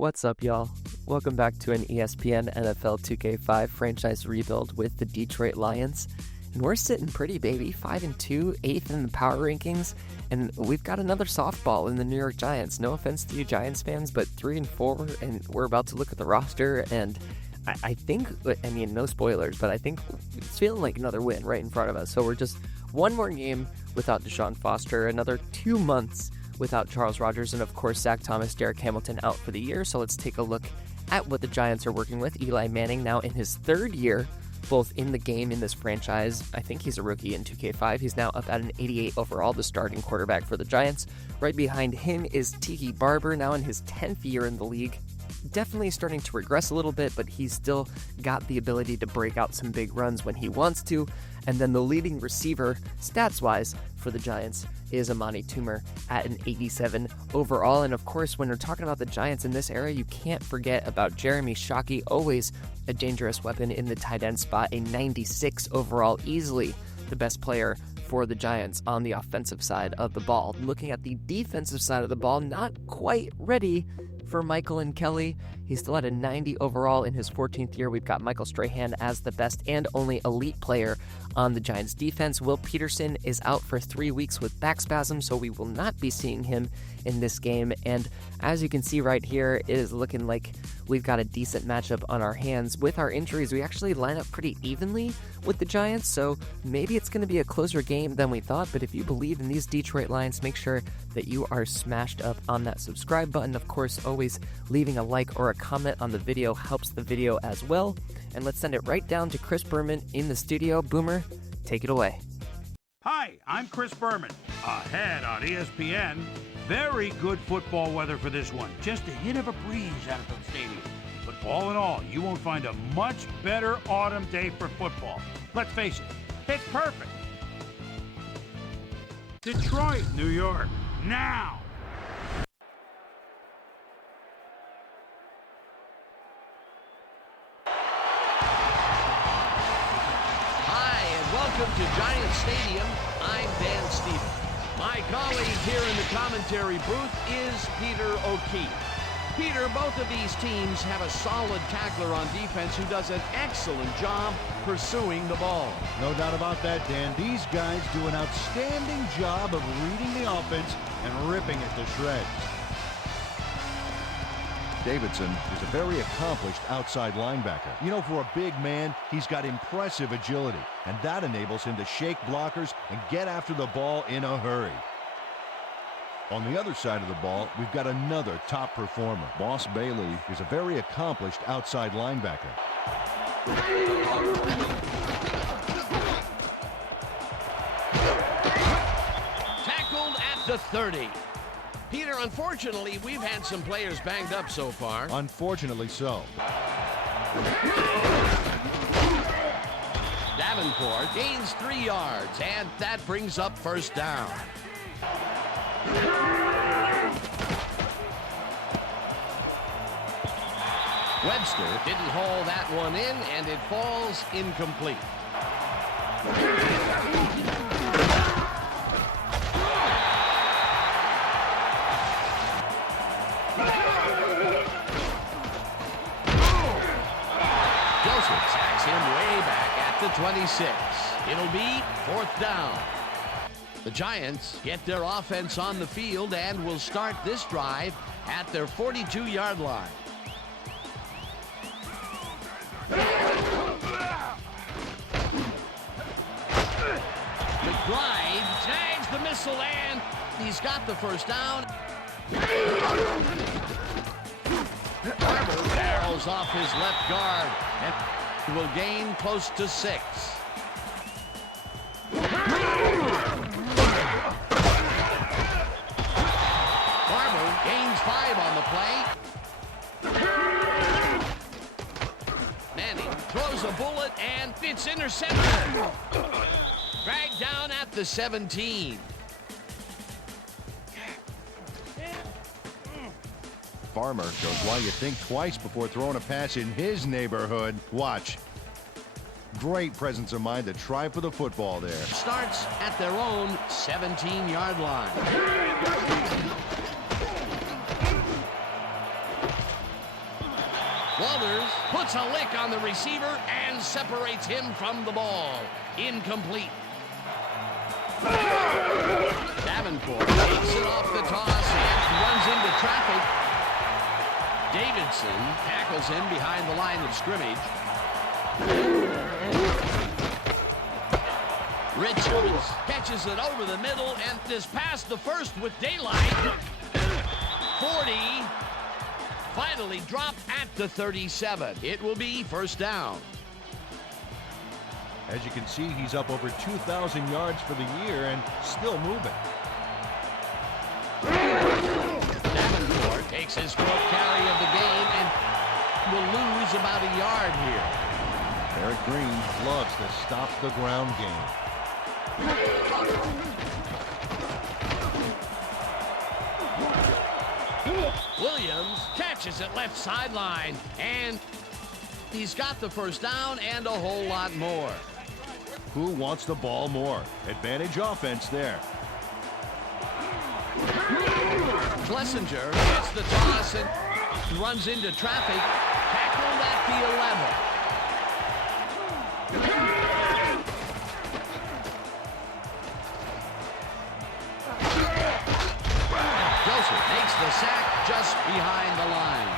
What's up, y'all? Welcome back to an ESPN NFL 2K5 franchise rebuild with the Detroit Lions. And we're sitting pretty, baby. 5-2, 8th in the power rankings. And we've got another softball in the New York Giants. No offense to you Giants fans, but 3-4, and we're about to look at the roster. And I think, no spoilers, but I think it's feeling like another win right in front of us. So we're just one more game without Deshaun Foster, another 2 months without Charles Rogers, and of course Zach Thomas, Derek Hamilton out for the year. So let's take a look at what the Giants are working with. Eli Manning now in his third year, both in the game in this franchise. I think he's a rookie in 2K5. He's now up at an 88 overall, the starting quarterback for the Giants. Right behind him is Tiki Barber, now in his 10th year in the league. Definitely starting to regress a little bit, but he's still got the ability to break out some big runs when he wants to. And then the leading receiver, stats-wise, for the Giants is Amani Toomer at an 87 overall. And of course, when we're talking about the Giants in this era, you can't forget about Jeremy Shockey, always a dangerous weapon in the tight end spot, a 96 overall, easily the best player for the Giants on the offensive side of the ball. Looking at the defensive side of the ball, not quite ready for Michael and Kelly. He's still at a 90 overall in his 14th year. We've got Michael Strahan as the best and only elite player on the Giants defense. Will Peterson is out for 3 weeks with back spasms, so we will not be seeing him in this game. And as you can see right here, it is looking like we've got a decent matchup on our hands. With our injuries, we actually line up pretty evenly with the Giants, so maybe it's going to be a closer game than we thought. But if you believe in these Detroit Lions, make sure that you are smashed up on that subscribe button. Of course, always leaving a like or a comment on the video helps the video as well. And let's send it right down to Chris Berman in the studio. Boomer, take it away. Hi, I'm Chris Berman. Ahead on ESPN. Very good football weather for this one. Just a hint of a breeze out of the stadium. But all in all, you won't find a much better autumn day for football. Let's face it, it's perfect. Detroit, New York, now. Welcome to Giant Stadium. I'm Dan Stevens. My colleague here in the commentary booth is Peter O'Keefe. Peter, both of these teams have a solid tackler on defense who does an excellent job pursuing the ball. No doubt about that, Dan. These guys do an outstanding job of reading the offense and ripping it to shreds. Davidson is a very accomplished outside linebacker. You know, for a big man, he's got impressive agility, and that enables him to shake blockers and get after the ball in a hurry. On the other side of the ball, we've got another top performer. Boss Bailey is a very accomplished outside linebacker. Tackled at the 30. Peter, unfortunately, we've had some players banged up so far. Unfortunately so. Davenport gains 3 yards, and that brings up first down. Webster didn't haul that one in, and it falls incomplete. Sacks him way back at the 26. It'll be 4th down. The Giants get their offense on the field and will start this drive at their 42-yard line. McBride tags the missile, and he's got the first down. Barber barrels off his left guard and will gain close to 6. Barber gains 5 on the play. Manning throws a bullet, and it's intercepted. Dragged down at the 17. Farmer shows why you think twice before throwing a pass in his neighborhood. Watch. Great presence of mind to try for the football there. Starts at their own 17-yard line. Walters puts a lick on the receiver and separates him from the ball. Incomplete. Davenport takes it off the toss and runs into traffic. Davidson tackles him behind the line of scrimmage. Richards catches it over the middle and is past the first with daylight. 40. Finally dropped at the 37. It will be first down. As you can see, he's up over 2,000 yards for the year and still moving. Davenport takes his fourth carry of the game and will lose about a yard here. Eric Green loves to stop the ground game. Williams catches it left sideline, and he's got the first down and a whole lot more. Who wants the ball more? Advantage offense there. Schlesinger gets the toss and runs into traffic. Tackled at the 11. Joseph makes the sack just behind the line.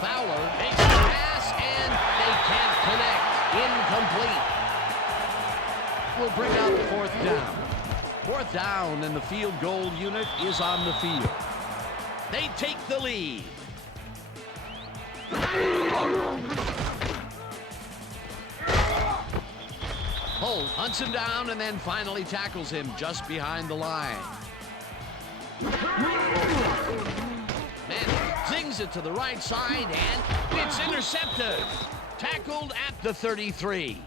Fowler makes the pass, and they can't connect. Incomplete. Will bring up fourth down. Fourth down, and the field goal unit is on the field. They take the lead. Holt hunts him down and then finally tackles him just behind the line. Manning zings it to the right side, and it's intercepted. Tackled at the 33.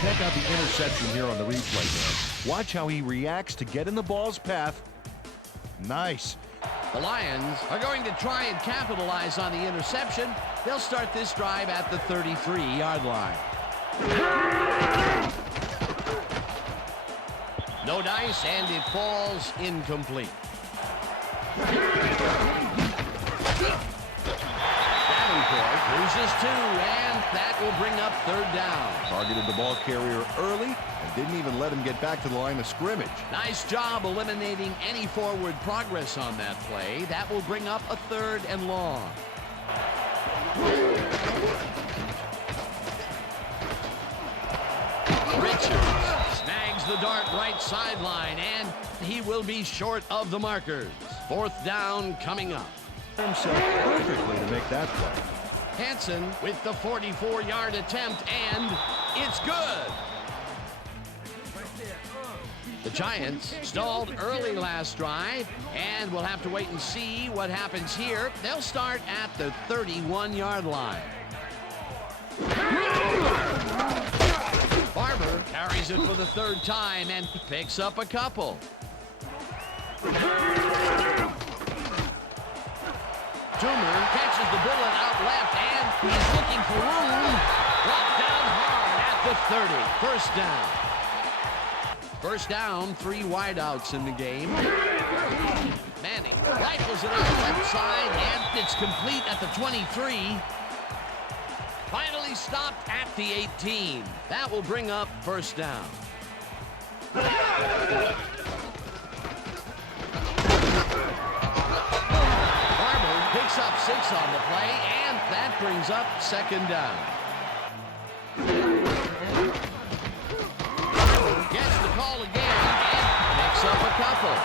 Check out the interception here on the replay, man. Watch how he reacts to get in the ball's path. Nice. The Lions are going to try and capitalize on the interception. They'll start this drive at the 33-yard line. No dice, and it falls incomplete. Davenport loses two, and that will bring up third down. Targeted the ball carrier early and didn't even let him get back to the line of scrimmage. Nice job eliminating any forward progress on that play. That will bring up a third and long. Richards snags the dart right sideline, and he will be short of the markers. Fourth down coming up. Himself perfectly to make that play. Hansen with the 44-yard attempt, and it's good. The Giants stalled early last drive, and we'll have to wait and see what happens here. They'll start at the 31-yard line. Barber carries it for the third time and picks up a couple. Toomer catches the bullet out left, and he's looking for room. Brought down hard at the 30. First down. First down, 3 wideouts in the game. Manning rifles it out left side, and it's complete at the 23. Finally stopped at the 18. That will bring up first down. Barber picks up 6 on the play, and that brings up second down. Barber gets the call again and picks up a couple.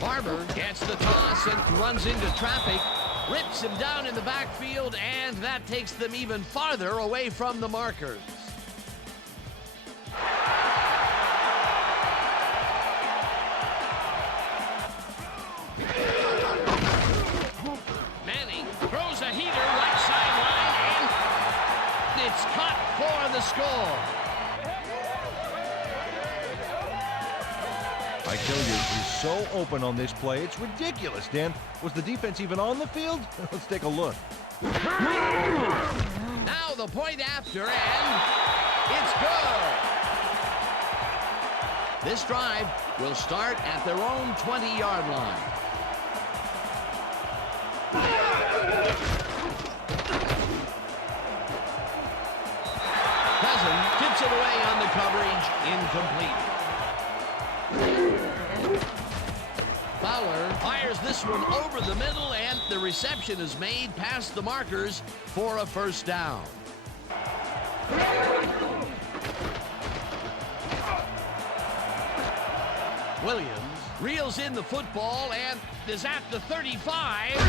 Barber gets the toss and runs into traffic. Rips him down in the backfield, and that takes them even farther away from the markers. Manning throws a heater right sideline, and it's caught for the score. I tell you, he's so open on this play. It's ridiculous, Dan. Was the defense even on the field? Let's take a look. Now the point after, and it's good. This drive will start at their own 20-yard line. Cousin tips it away on the coverage, incomplete. Fowler fires this one over the middle, and the reception is made past the markers for a first down. Williams reels in the football and is at the 35, 15,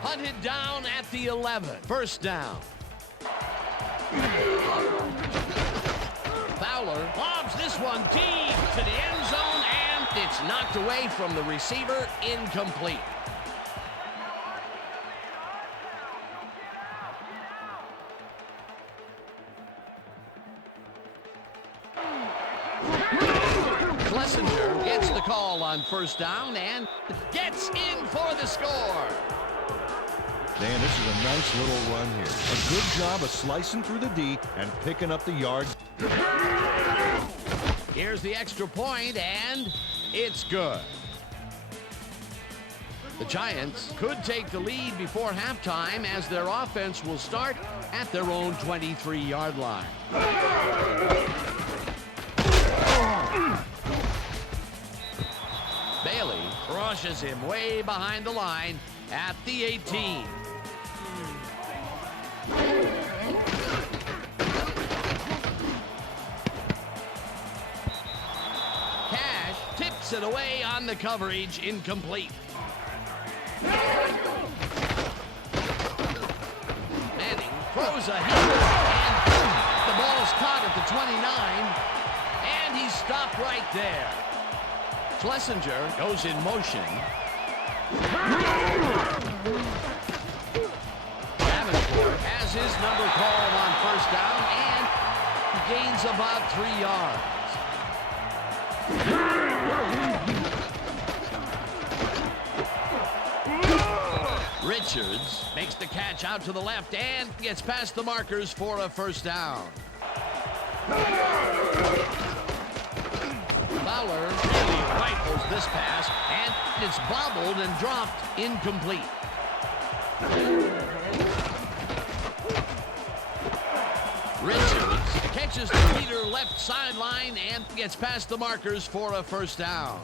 hunted down at the 11. First down. Fowler lobs this one deep to the end zone, and it's knocked away from the receiver, incomplete. Gets the call on first down and gets in for the score. Dan, this is a nice little run here. A good job of slicing through the D and picking up the yards. Here's the extra point, and it's good. The Giants could take the lead before halftime, as their offense will start at their own 23-yard line. Bailey rushes him way behind the line at the 18. Cash tips it away on the coverage, incomplete. Manning throws a hit, and the ball's caught at the 29, and he's stopped right there. Schlesinger goes in motion. Davenport has his number called on first down and gains about 3 yards. Richards makes the catch out to the left and gets past the markers for a first down. Fowler really rifles this pass, and it's bobbled and dropped, incomplete. Richards catches the leader left sideline and gets past the markers for a first down.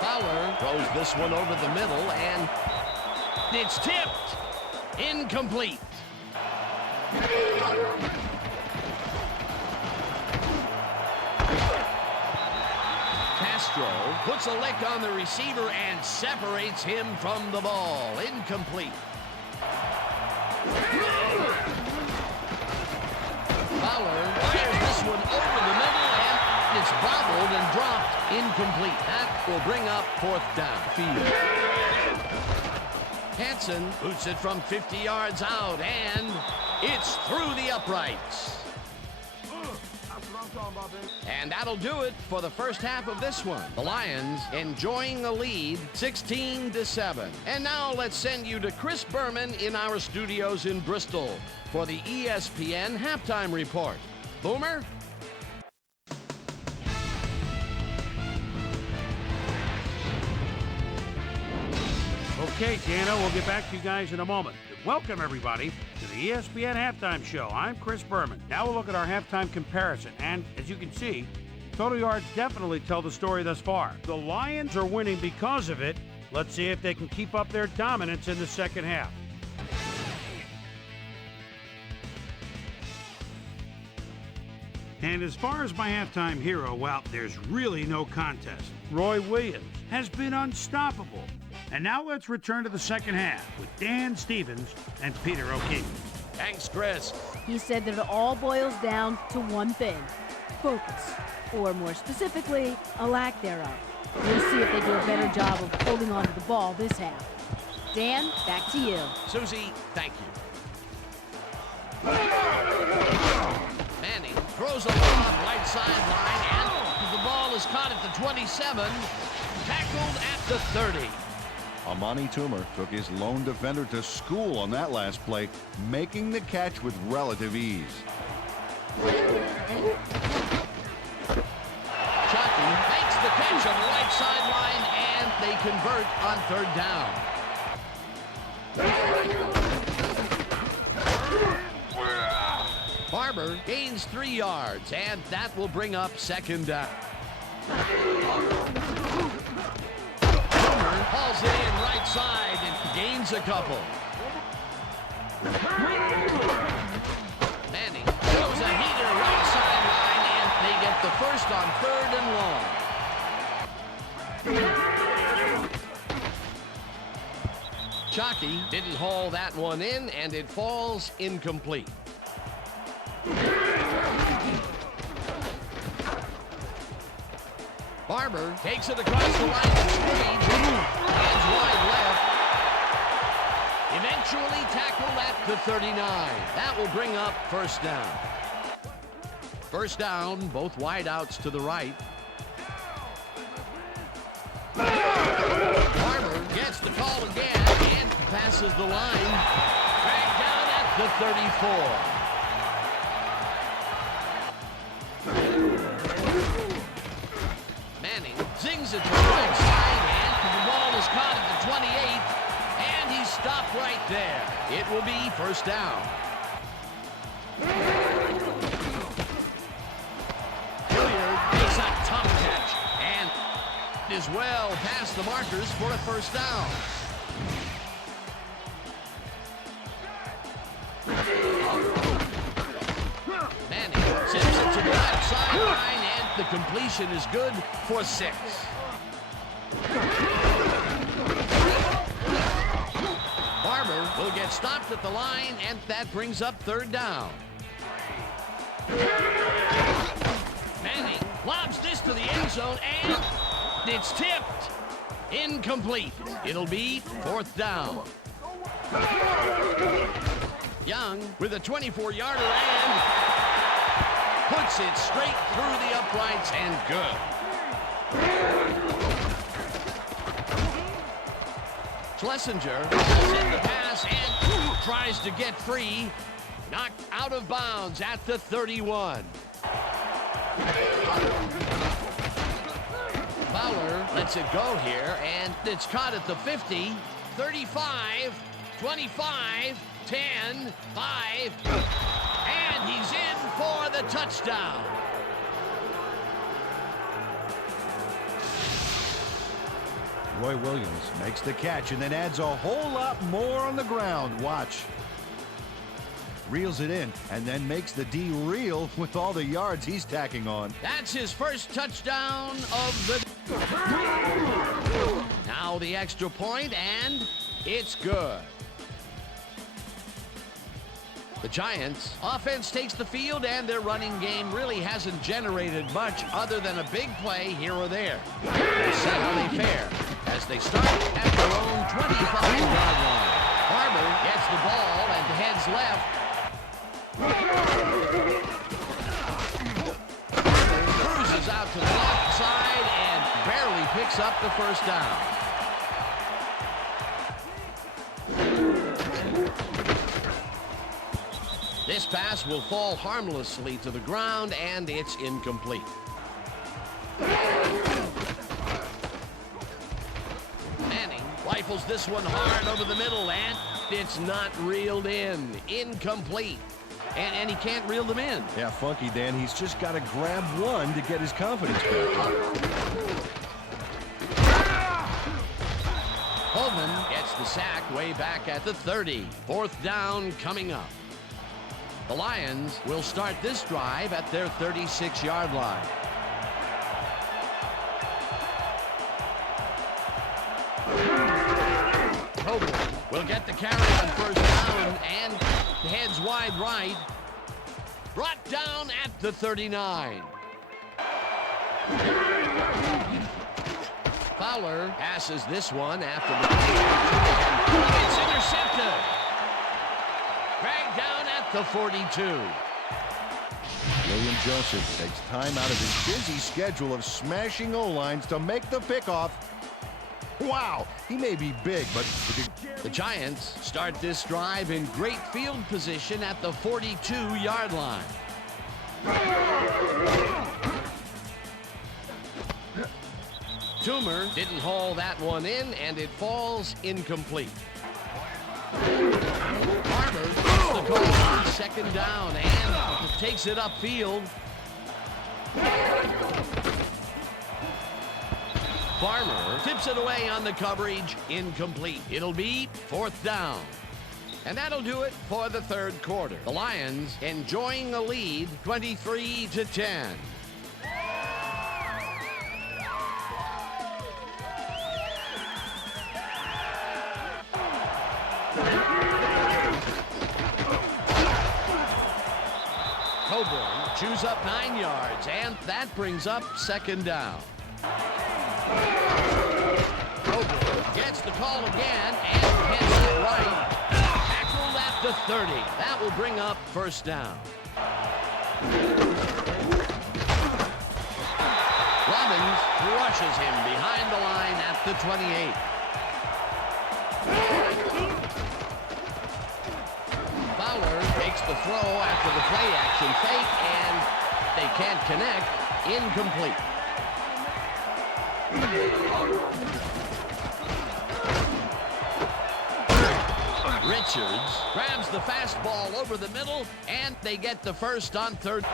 Fowler throws this one over the middle, and it's tipped, incomplete. Castro puts a lick on the receiver and separates him from the ball. Incomplete. Fowler fires this one over the middle, and it's bobbled and dropped. Incomplete. That will bring up fourth down. Field. Hansen boots it from 50 yards out, and it's through the uprights. And that'll do it for the first half of this one. The Lions enjoying a lead, 16-7. And now let's send you to Chris Berman in our studios in Bristol for the ESPN Halftime Report. Boomer? Okay, Dana, we'll get back to you guys in a moment. Welcome, everybody, to the ESPN Halftime Show. I'm Chris Berman. Now we'll look at our halftime comparison. And as you can see, total yards definitely tell the story thus far. The Lions are winning because of it. Let's see if they can keep up their dominance in the second half. And as far as my halftime hero, well, there's really no contest. Roy Williams has been unstoppable. And now let's return to the second half with Dan Stevens and Peter O'Keefe. Thanks, Chris. He said that it all boils down to one thing: focus. Or more specifically, a lack thereof. We'll see if they do a better job of holding on to the ball this half. Dan, back to you. Susie, thank you. Manning throws a lob right sideline, and the ball is caught at the 27, tackled at the 30. Amani Toomer took his lone defender to school on that last play, making the catch with relative ease. Chucky makes the catch on the right sideline, and they convert on third down. Barber gains 3 yards, and that will bring up second down. Toomer hauls it in right side and gains a couple. Manning throws a heater right sideline, and they get the first on third and long. Chucky didn't haul that one in, and it falls incomplete. Barber takes it across the line of scrimmage. Hands wide left. Eventually tackled at the 39. That will bring up first down. First down, both wideouts to the right. Barber gets the call again and passes the line. Dragged down at the 34. Zings it to the right side, and the ball is caught at the 28, and he's stopped right there. It will be first down. Hilliard makes a tough catch, and is well past the markers for a first down. Manning sends it to the left sideline, and the completion is good for 6. Barber will get stopped at the line, and that brings up third down. Manning lobs this to the end zone, and it's tipped. Incomplete. It'll be fourth down. Young with a 24-yarder and puts it straight through the uprights and good. Schlesinger pulls in the pass and tries to get free. Knocked out of bounds at the 31. Fowler lets it go here, and it's caught at the 50, 35, 25, 10, 5, and he's in for the touchdown. Roy Williams makes the catch and then adds a whole lot more on the ground. Watch. Reels it in and then makes the D reel with all the yards he's tacking on. That's his first touchdown of the... Now the extra point, and it's good. The Giants' offense takes the field, and their running game really hasn't generated much other than a big play here or there. We'll see how they fare as they start at their own 25-yard line. Barber gets the ball and heads left. Cruises out to the left side and barely picks up the first down. This pass will fall harmlessly to the ground, and it's incomplete. Manning rifles this one hard over the middle, and it's not reeled in. Incomplete. And he can't reel them in. Yeah, funky, Dan. He's just got to grab one to get his confidence back. Holman gets the sack way back at the 30. Fourth down coming up. The Lions will start this drive at their 36-yard line. Cobble will get the carry on first down and heads wide right. Brought down at the 39. Fowler passes this one after the... It's intercepted. Dragged down at the 42. William Joseph takes time out of his busy schedule of smashing O-lines to make the pickoff. Wow, He may be big, but The Giants start this drive in great field position at the 42-yard line. Toomer didn't haul that one in, and it falls incomplete. Farmer gets the call on second down and takes it upfield. Farmer tips it away on the coverage, incomplete. It'll be fourth down. And that'll do it for the third quarter. The Lions enjoying a lead, 23-10. Coburn chews up 9 yards, and that brings up second down. Coburn gets the call again and heads it right. Tackled at the 30. That will bring up first down. Robbins crushes him behind the line at the 28. Fowler takes the throw after the play-action fake, and they can't connect. Incomplete. Richards grabs the fastball over the middle, and they get the first on third.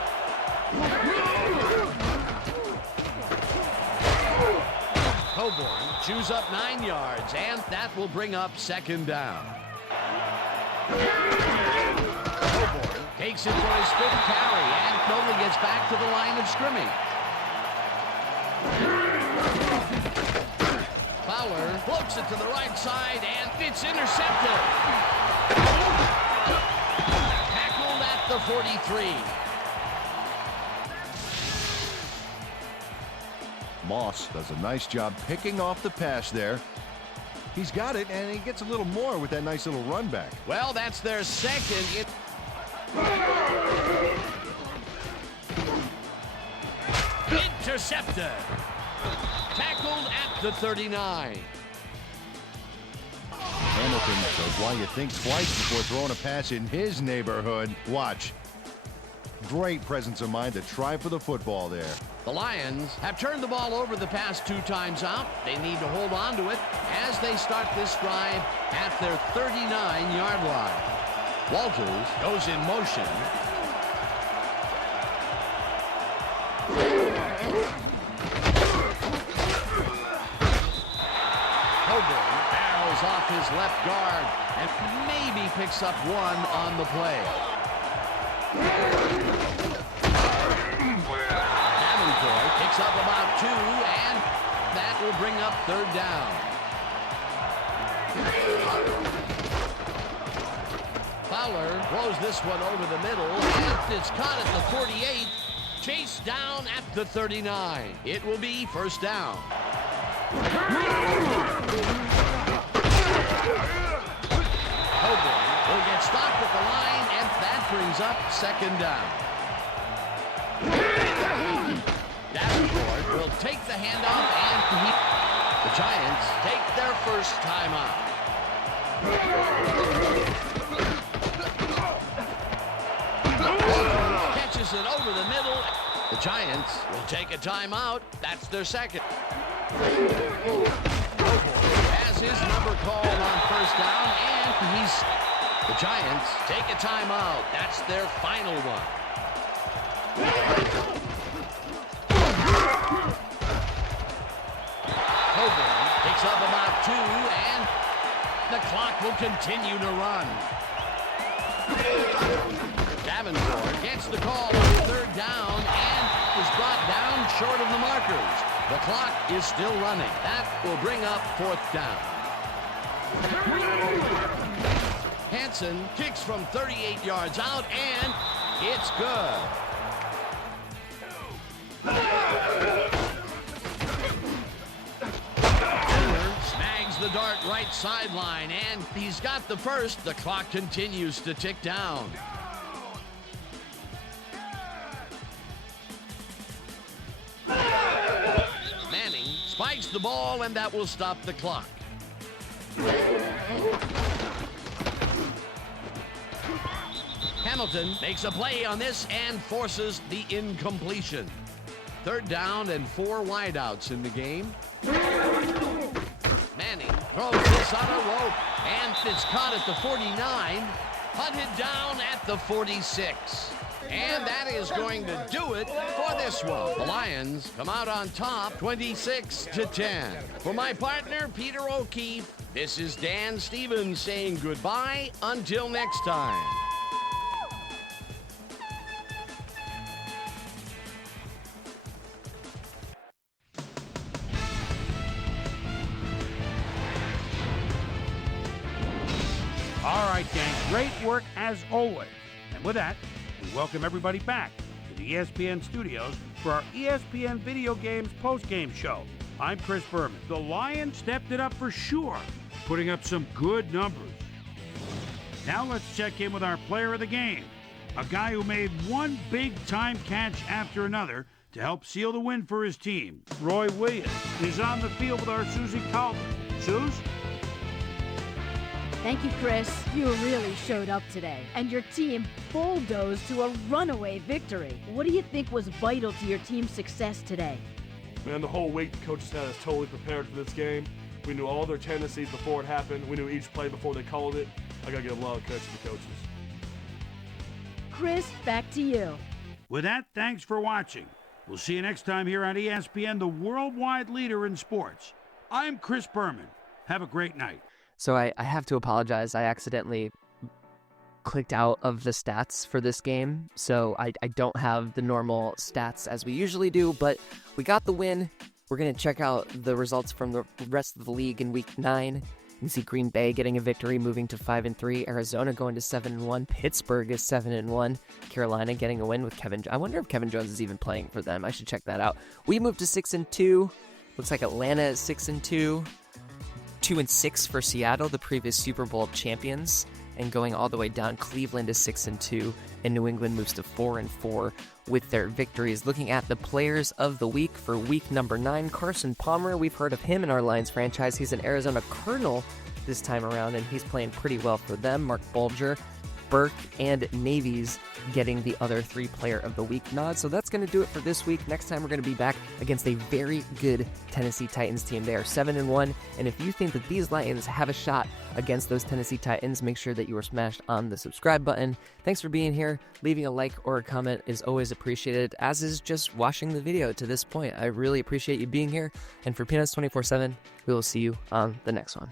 Coburn chews up 9 yards, and that will bring up second down. Coburn takes it for his fifth carry and only gets back to the line of scrimmage. Fowler floats it to the right side, and it's intercepted. Tackled at the 43. Moss does a nice job picking off the pass there. He's got it, and he gets a little more with that nice little run back. Well, that's their second. Intercepted. Tackled at the 39. Hamilton shows why you think twice before throwing a pass in his neighborhood. Watch. Great presence of mind to try for the football there. The Lions have turned the ball over the past 2 times out. They need to hold on to it as they start this drive at their 39-yard line. Walters goes in motion. Coburn barrels off his left guard and maybe picks up 1 on the play. Picks up about 2, and that will bring up third down. Fowler throws this one over the middle, and it's caught at the 48, chased down at the 39. It will be first down. Coburn will get stopped at the line, and that brings up second down. Davenport will take the handoff, and the Giants take their first timeout. Catches it over the middle. The Giants will take a timeout. That's their second. Has his number called on first down, and the Giants take a timeout. That's their final one. Coburn picks up about 2, and the clock will continue to run. Davenport gets the call on third down and is brought down short of the markers. The clock is still running. That will bring up fourth down. Hansen kicks from 38 yards out, and it's good. Snags the dart right sideline, and he's got the first. The clock continues to tick down. Manning spikes the ball, and that will stop the clock. Hamilton makes a play on this and forces the incompletion. 3rd down and 4 wideouts in the game. Manning throws this on a rope, and it's caught at the 49, hunted down at the 46. And that is going to do it for this one. The Lions come out on top 26-10. For my partner, Peter O'Keefe, this is Dan Stevens saying goodbye until next time. All right, gang, great work as always. And with that, we welcome everybody back to the ESPN studios for our ESPN Video Games post-game show. I'm Chris Berman. The Lions stepped it up for sure, putting up some good numbers. Now let's check in with our player of the game, a guy who made one big-time catch after another to help seal the win for his team. Roy Williams is on the field with our Susie Calvin. Suze? Thank you, Chris. You really showed up today, and your team bulldozed to a runaway victory. What do you think was vital to your team's success today? Man, the whole week the coaches had us totally prepared for this game. We knew all their tendencies before it happened. We knew each play before they called it. I gotta give a lot of credit to the coaches. Chris, back to you. With that, thanks for watching. We'll see you next time here on ESPN, the worldwide leader in sports. I'm Chris Berman. Have a great night. So I have to apologize. I accidentally clicked out of the stats for this game, so I don't have the normal stats as we usually do, but we got the win. We're going to check out the results from the rest of the league in Week 9. You can see Green Bay getting a victory, moving to 5-3. Arizona going to 7-1. Pittsburgh is 7-1. Carolina getting a win with Kevin. I wonder if Kevin Jones is even playing for them. I should check that out. We moved to 6-2. Looks like Atlanta is 6-2. 2-6 for Seattle, the previous Super Bowl champions, and going all the way down, Cleveland is 6-2, and New England moves to 4-4 with their victories. Looking at the players of the week for week number 9, Carson Palmer, we've heard of him in our Lions franchise. He's an Arizona Cardinal this time around, and he's playing pretty well for them. Mark Bulger, Burke, and Navy's getting the other 3 player of the week nod. So that's going to do it for this week. Next time we're going to be back against a very good Tennessee Titans team. They are 7-1, and if you think that these Lions have a shot against those Tennessee Titans, make sure that you are smashed on the subscribe button. Thanks for being here. Leaving a like or a comment is always appreciated, as is just watching the video to this point. I really appreciate you being here, and for Peanuts 24/7, we will see you on the next one.